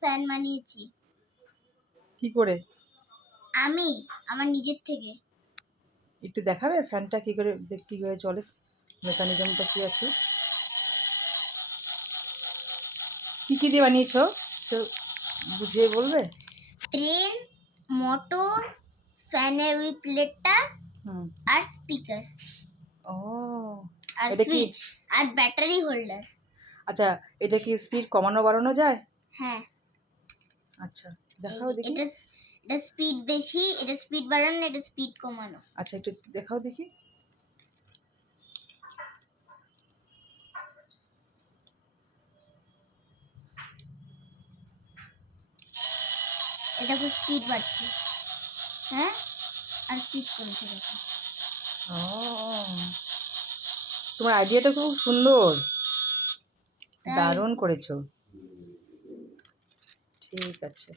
Fan বানিয়েছি কি করে? আমি আমার নিজের থেকে। একটু দেখাবে ফ্যানটা কি করে চলে, মেকানিজমটা কি আছে? কি কি দিয়ে বানিয়েছো তো বুঝিয়ে বলবে? ট্রেন, মোটর, ফ্যানের ওই প্লেটটা হুম। আর স্পিকার ও, আর এটা কি? সুইচ আর ব্যাটারি হোল্ডার। আচ্ছা, এটা কি স্পিড কমানো বাড়ানো যায়? হ্যাঁ, আচ্ছা, দেখাও দেখি। এটা স্পিড বেশি, এটা স্পিড বাড়ানো, এটা স্পিড কমানো। আচ্ছা, একটু দেখাও দেখি। এটা দেখো স্পিড বাড়ছে, হ্যাঁ, আর স্পিড কমছে দেখো। ও, তোমার আইডিয়াটা খুব সুন্দর, তাই দারুণ করেছো। ঠিক আছে।